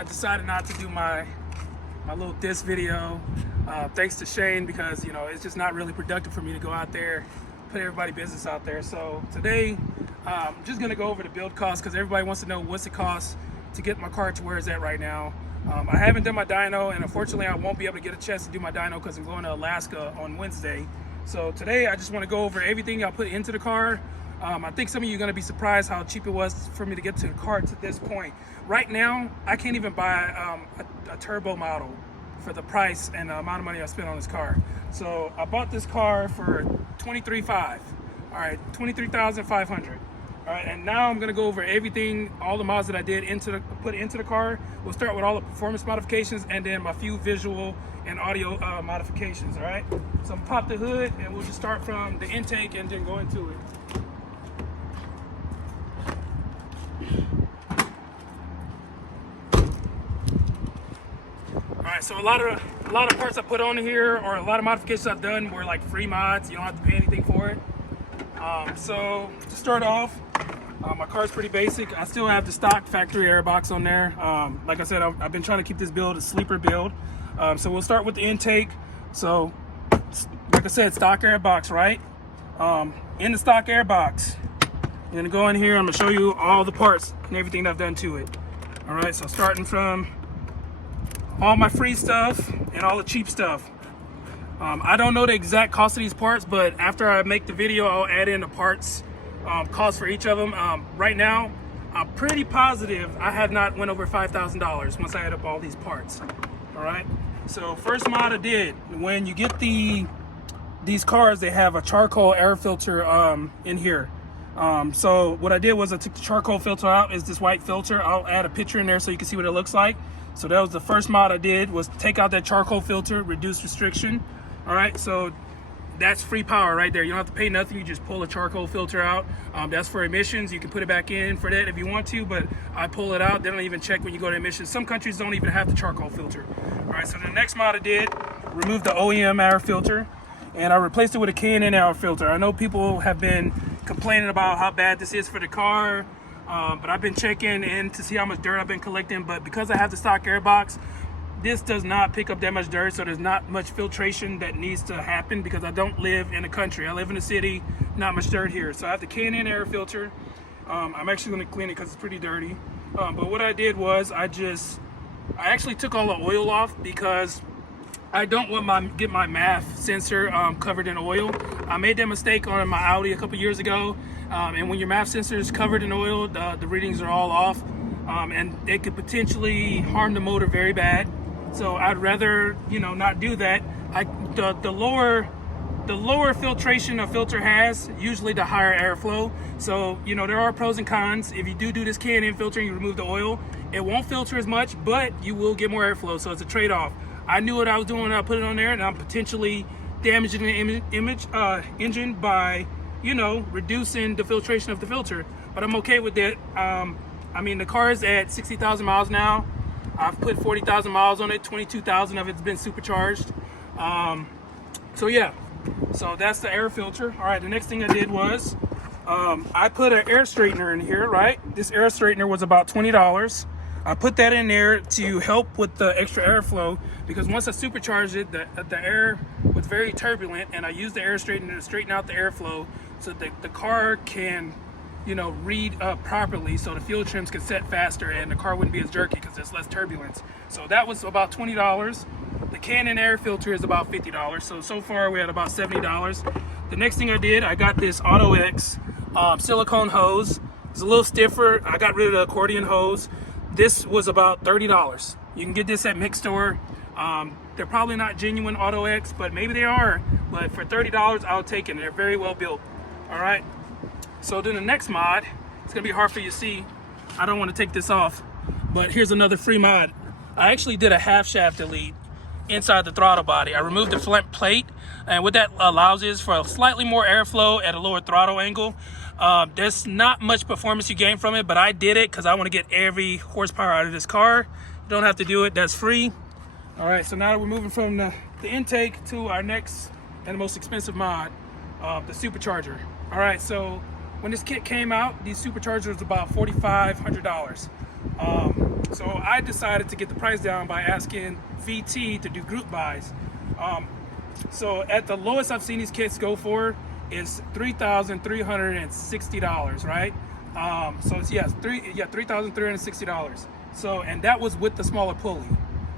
I decided not to do my little diss video, thanks to Shane, because you know it's just not really productive for me to go out there, put everybody's business out there. So today, I'm just gonna go over the build cost because everybody wants to know what's it cost to get my car to where it's at right now. I haven't done my dyno, and unfortunately I won't be able to get a chance to do my dyno because I'm going to Alaska on Wednesday. So today I just want to go over everything I put into the car. I think some of you are going to be surprised how cheap it was for me to get to the car to this point. Right now, I can't even buy a turbo model for the price and the amount of money I spent on this car. So I bought this car for $23,500. All right, $23,500. All right, and now I'm going to go over everything, all the mods that I did put into the car. We'll start with all the performance modifications and then my few visual and audio modifications. All right, so I'm gonna pop the hood and we'll just start from the intake and then go into it. Alright, so a lot of parts I put on here, or a lot of modifications I've done, were like free mods. You don't have to pay anything for it. So to start off, my car's pretty basic. I still have the stock factory air box on there. Like I said, I've been trying to keep this build a sleeper build. So we'll start with the intake. So like I said, stock air box, right? In the stock air box, I'm gonna go in here. I'm gonna show you all the parts and everything that I've done to it. All right, so starting from all my free stuff and all the cheap stuff. I don't know the exact cost of these parts, but after I make the video, I'll add in the parts cost for each of them. Right now, I'm pretty positive I have not went over $5,000 once I add up all these parts. All right, so first mod I did, when you get these cars, they have a charcoal air filter in here. So what I did was I took the charcoal filter out. It's this white filter. I'll add a picture in there so you can see what it looks like. So that was the first mod I did, was take out that charcoal filter, reduce restriction. All right, so that's free power right there. You don't have to pay nothing. You just pull a charcoal filter out. That's for emissions. You can put it back in for that if you want to, but I pull it out. They don't even check when you go to emissions. Some countries don't even have the charcoal filter. All right, so the next mod I did, remove the OEM air filter, and I replaced it with a K&N air filter. I know people have been complaining about how bad this is for the car, but I've been checking in to see how much dirt I've been collecting. But because I have the stock air box, this does not pick up that much dirt, so there's not much filtration that needs to happen because I don't live in the country. I live in the city, not much dirt here. So I have the K&N air filter. I'm actually going to clean it because it's pretty dirty. But what I did was I actually took all the oil off because I don't want get my MAF sensor covered in oil. I made that mistake on my Audi a couple years ago, and when your MAF sensor is covered in oil, the readings are all off, and it could potentially harm the motor very bad. So I'd rather, you know, not do that. The lower filtration a filter has, usually the higher airflow. So, you know, there are pros and cons. If you do this K&N filter and you remove the oil, it won't filter as much, but you will get more airflow. So it's a trade-off. I knew what I was doing when I put it on there, and I'm potentially damaging the engine by, you know, reducing the filtration of the filter. But I'm okay with that. I mean, the car is at 60,000 miles now. I've put 40,000 miles on it. 22,000 of it's been supercharged. So yeah, so that's the air filter. All right, the next thing I did was I put an air straightener in here, right? This air straightener was about $20. I put that in there to help with the extra airflow because once I supercharged it, the air was very turbulent, and I used the air straightener to straighten out the airflow so that the car can, you know, read up properly, so the fuel trims can set faster and the car wouldn't be as jerky because there's less turbulence. So that was about $20. The K&N air filter is about $50. So far we're at about $70. The next thing I did, I got this Auto-X silicone hose. It's a little stiffer. I got rid of the accordion hose. This was about $30. You can get this at Mix Store. They're probably not genuine Auto-X, but maybe they are. But for $30, I'll take it. They're very well built. All right. So then the next mod, it's gonna be hard for you to see. I don't want to take this off, but here's another free mod. I actually did a half shaft delete inside the throttle body. I removed the front plate, and what that allows is for a slightly more airflow at a lower throttle angle. There's not much performance you gain from it, but I did it because I want to get every horsepower out of this car. You don't have to do it, that's free. All right, so now we're moving from the intake to our next and the most expensive mod, the supercharger. All right, so when this kit came out, these superchargers was about $4,500. So I decided to get the price down by asking VT to do group buys. So at the lowest I've seen these kits go for is $3,360, right? So it's $3,360. So, and that was with the smaller pulley.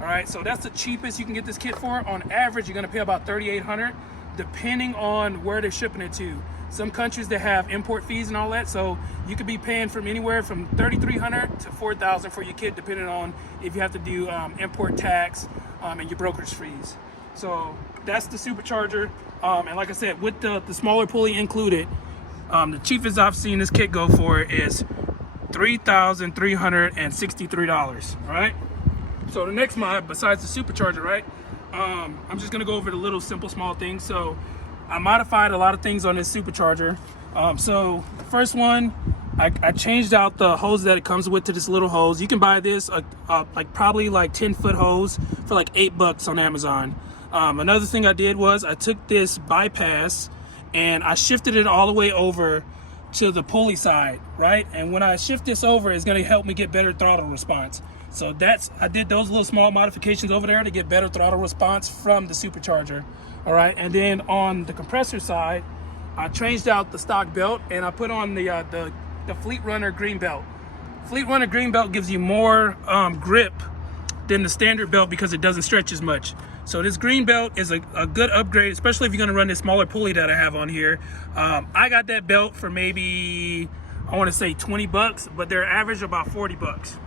All right, so that's the cheapest you can get this kit for. On average, you're gonna pay about $3,800, depending on where they're shipping it to. Some countries that have import fees and all that, so you could be paying from anywhere from $3,300 to $4,000 for your kit, depending on if you have to do import tax and your brokerage fees. So that's the Supercharger, and like I said, with the smaller pulley included, the cheapest I've seen this kit go for is $3,363. All right. So the next mod, besides the Supercharger, right? I'm just gonna go over the little simple small things. So I modified a lot of things on this Supercharger. So the first one, I changed out the hose that it comes with to this little hose. You can buy this like probably like 10-foot hose for like $8 on Amazon. Another thing I did was I took this bypass and I shifted it all the way over to the pulley side, right? And when I shift this over, it's gonna help me get better throttle response. So I did those little small modifications over there to get better throttle response from the Supercharger. All right, and then on the compressor side, I changed out the stock belt and I put on the Fleet Runner green belt. Fleet Runner green belt gives you more grip than the standard belt because it doesn't stretch as much. So this green belt is a good upgrade, especially if you're gonna run this smaller pulley that I have on here. I got that belt for maybe, I wanna say $20, but they're average about $40.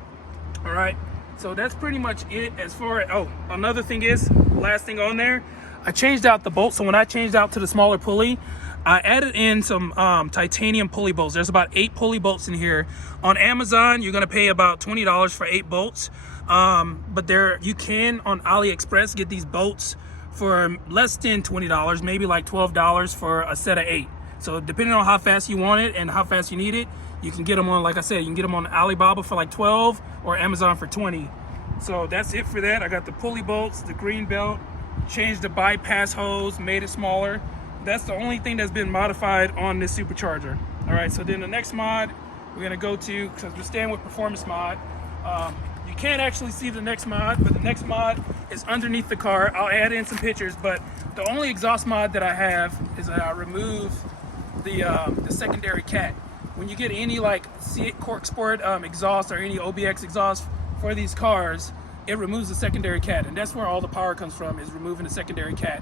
All right, so that's pretty much it as far as, oh, another thing is, last thing on there, I changed out the bolts. So when I changed out to the smaller pulley, I added in some titanium pulley bolts. There's about 8 pulley bolts in here. On Amazon, you're gonna pay about $20 for 8 bolts. But you can on AliExpress get these bolts for less than $20, maybe like $12 for a set of 8. So depending on how fast you want it and how fast you need it, you can get them on, like I said, you can get them on Alibaba for like 12 or Amazon for 20. So that's it for that. I got the pulley bolts, the green belt, changed the bypass hose, made it smaller. That's the only thing that's been modified on this Supercharger. All right, so then the next mod we're gonna go to, because we're staying with performance mod. You can't actually see the next mod, but the next mod is underneath the car. I'll add in some pictures, but the only exhaust mod that I have is I remove the secondary cat. When you get any like Cork Sport exhaust or any OBX exhaust for these cars, it removes the secondary cat, and that's where all the power comes from, is removing the secondary cat.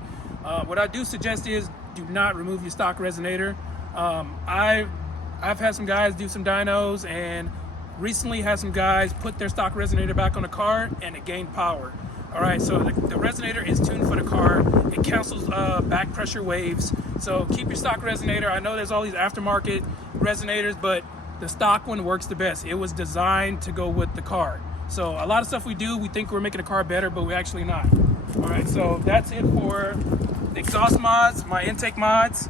What I do suggest is do not remove your stock resonator. I've had some guys do some dynos and recently had some guys put their stock resonator back on the car and it gained power. All right, so the resonator is tuned for the car. It cancels back pressure waves. So keep your stock resonator. I know there's all these aftermarket resonators, but the stock one works the best. It was designed to go with the car. So a lot of stuff we do, we think we're making the car better, but we're actually not. All right, so that's it for the exhaust mods, my intake mods.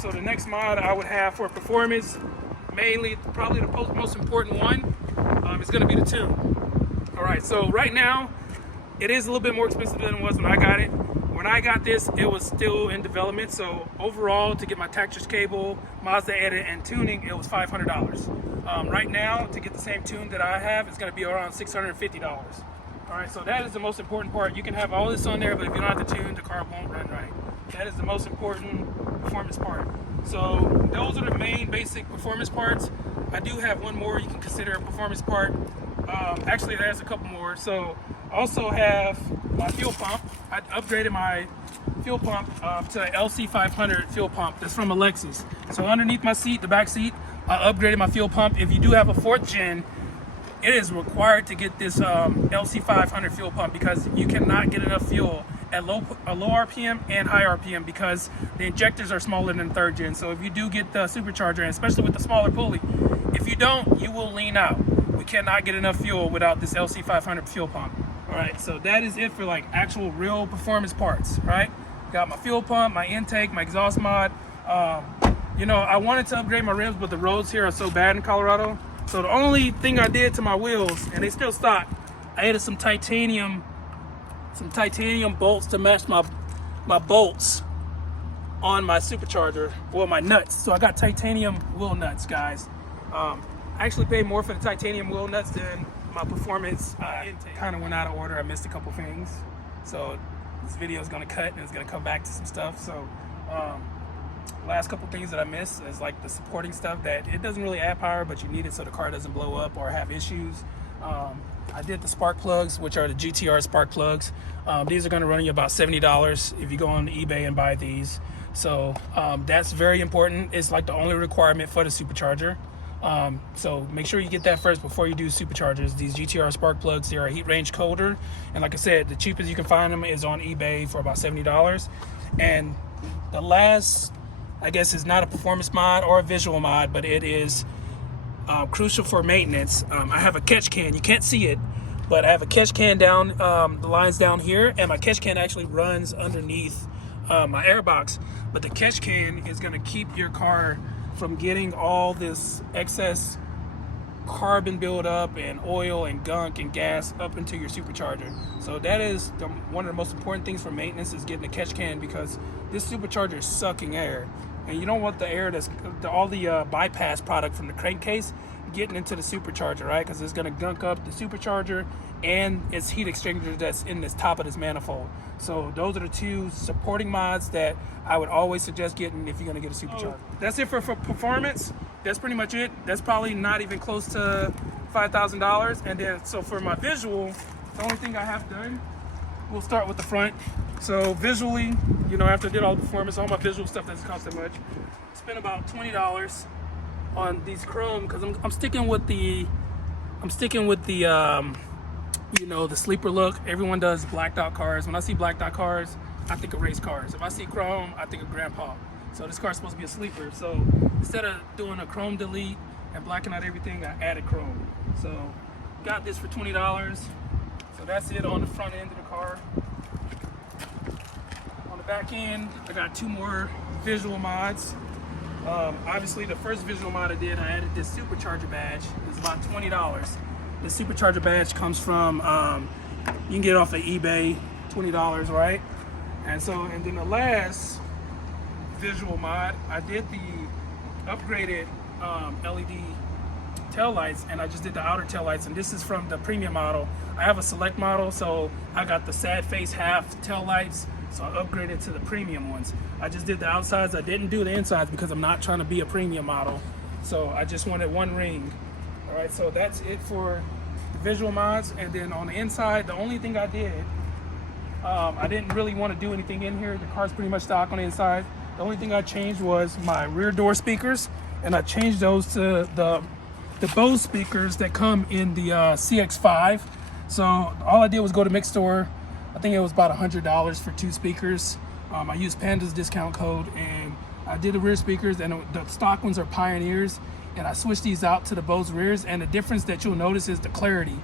So the next mod I would have for performance, mainly probably the most important one, is gonna be the tune. All right, so right now, it is a little bit more expensive than it was when I got it. When I got this, it was still in development. So overall, to get my Texas cable, Mazda edit, and tuning, it was $500. Right now, to get the same tune that I have, it's gonna be around $650. All right, so that is the most important part. You can have all this on there, but if you don't have the tune, the car won't run right. That is the most important performance part. So those are the main basic performance parts. I do have one more you can consider a performance part. Actually, there's a couple more. So I also have my fuel pump. I upgraded my fuel pump to an LC500 fuel pump. That's from Alexis. So underneath my seat, the back seat, I upgraded my fuel pump. If you do have a 4th gen, it is required to get this LC500 fuel pump because you cannot get enough fuel at low RPM and high RPM because the injectors are smaller than 3rd gen. So if you do get the Supercharger, and especially with the smaller pulley, if you don't, you will lean out. We cannot get enough fuel without this LC500 fuel pump. All right, so that is it for like actual real performance parts, right? Got my fuel pump, my intake, my exhaust mod. You know, I wanted to upgrade my rims, but the roads here are so bad in Colorado. So the only thing I did to my wheels, and they still stock, I added some titanium bolts to match my bolts on my Supercharger, well, my nuts. So I got titanium wheel nuts, guys. I actually paid more for the titanium wheel nuts than my performance kind of went out of order. I missed a couple things, so this video is going to cut and it's going to come back to some stuff. So last couple things that I missed is like the supporting stuff that it doesn't really add power, but you need it so the car doesn't blow up or have issues. I did the spark plugs, which are the GTR spark plugs. These are going to run you about $70 if you go on eBay and buy these. So that's very important. It's like the only requirement for the supercharger. So make sure you get that first before you do superchargers. These GTR spark plugs, they are a heat range colder, and like I said, the cheapest you can find them is on eBay for about $70. And the last, I guess, is not a performance mod or a visual mod, but it is crucial for maintenance. I have a catch can. You can't see it, but I have a catch can down the lines down here, and my catch can actually runs underneath my airbox. But the catch can is going to keep your car from getting all this excess carbon buildup and oil and gunk and gas up into your supercharger. So that is one of the most important things for maintenance, is getting the catch can, because this supercharger is sucking air, and you don't want the air that's all the bypass product from the crankcase getting into the supercharger, right? Because it's going to gunk up the supercharger and its heat exchanger that's in this top of this manifold. So those are the two supporting mods that I would always suggest getting if you're going to get a supercharger. That's it for performance. That's pretty much it. That's probably not even close to $5,000. And then so for my visual, the only thing I have done, we'll start with the front. So visually, you know, after I did all the performance, all my visual stuff doesn't cost that much. Spent about $20 on these chrome, because I'm sticking with the you know, the sleeper look. Everyone does blacked out cars. When I see blacked out cars, I think of race cars. If I see chrome, I think of grandpa. So this car's supposed to be a sleeper. So instead of doing a chrome delete and blacking out everything, I added chrome. So got this for $20. So that's it on the front end of the car. On the back end, I got two more visual mods. Obviously, the first visual mod I did, I added this Supercharger badge. It's about $20. The Supercharger badge comes from, you can get it off of eBay, $20, right? And then the last visual mod, I did the upgraded LED tail lights, and I just did the outer tail lights, and this is from the premium model. I have a select model, so I got the sad face half tail lights, so I upgraded to the premium ones. I just did the outsides. I didn't do the insides because I'm not trying to be a premium model, so I just wanted one ring. All right, so that's it for visual mods. And then on the inside, the only thing I did, I didn't really want to do anything in here. The car's pretty much stock on the inside. The only thing I changed was my rear door speakers, and I changed those to the Bose speakers that come in the CX-5. So all I did was go to Mix Store. I think it was about $100 for two speakers. I used Panda's discount code, and I did the rear speakers, and the stock ones are Pioneers, and I switched these out to the Bose rears, and the difference that you'll notice is the clarity.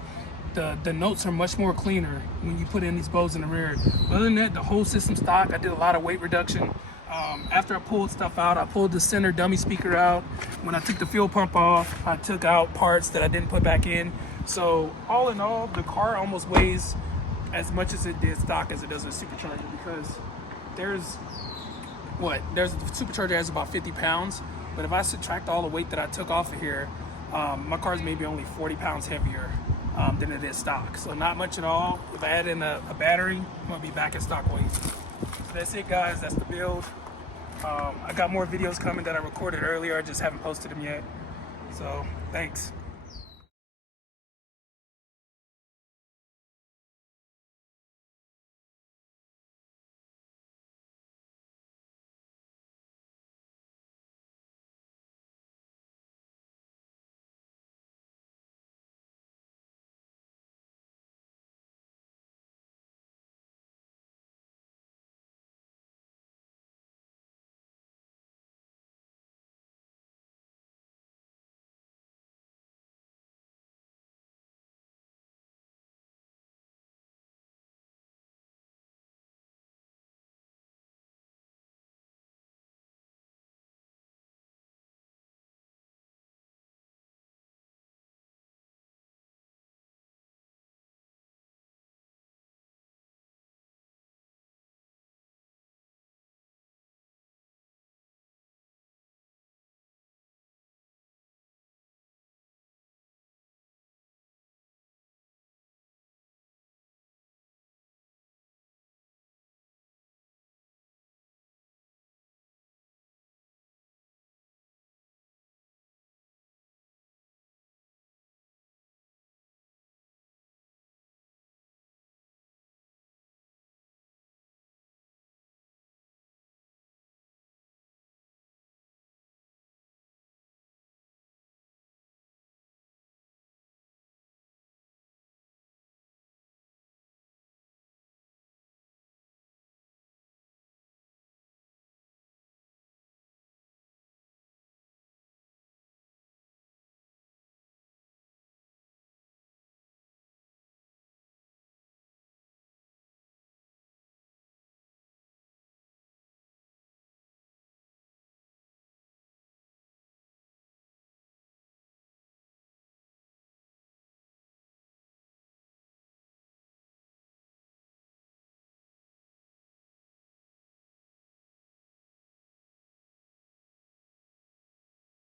The notes are much more cleaner when you put in these Bose in the rear. Other than that, the whole system stock. I did a lot of weight reduction. After I pulled stuff out, I pulled the center dummy speaker out. When I took the fuel pump off, I took out parts that I didn't put back in. So all in all, the car almost weighs as much as it did stock as it does with Supercharger, because the Supercharger has about 50 pounds, but if I subtract all the weight that I took off of here, my car's maybe only 40 pounds heavier than it is stock. So not much at all. If I add in a battery, I'm gonna be back at stock weight. So that's it, guys. That's the build. I got more videos coming that I recorded earlier. I just haven't posted them yet. So thanks.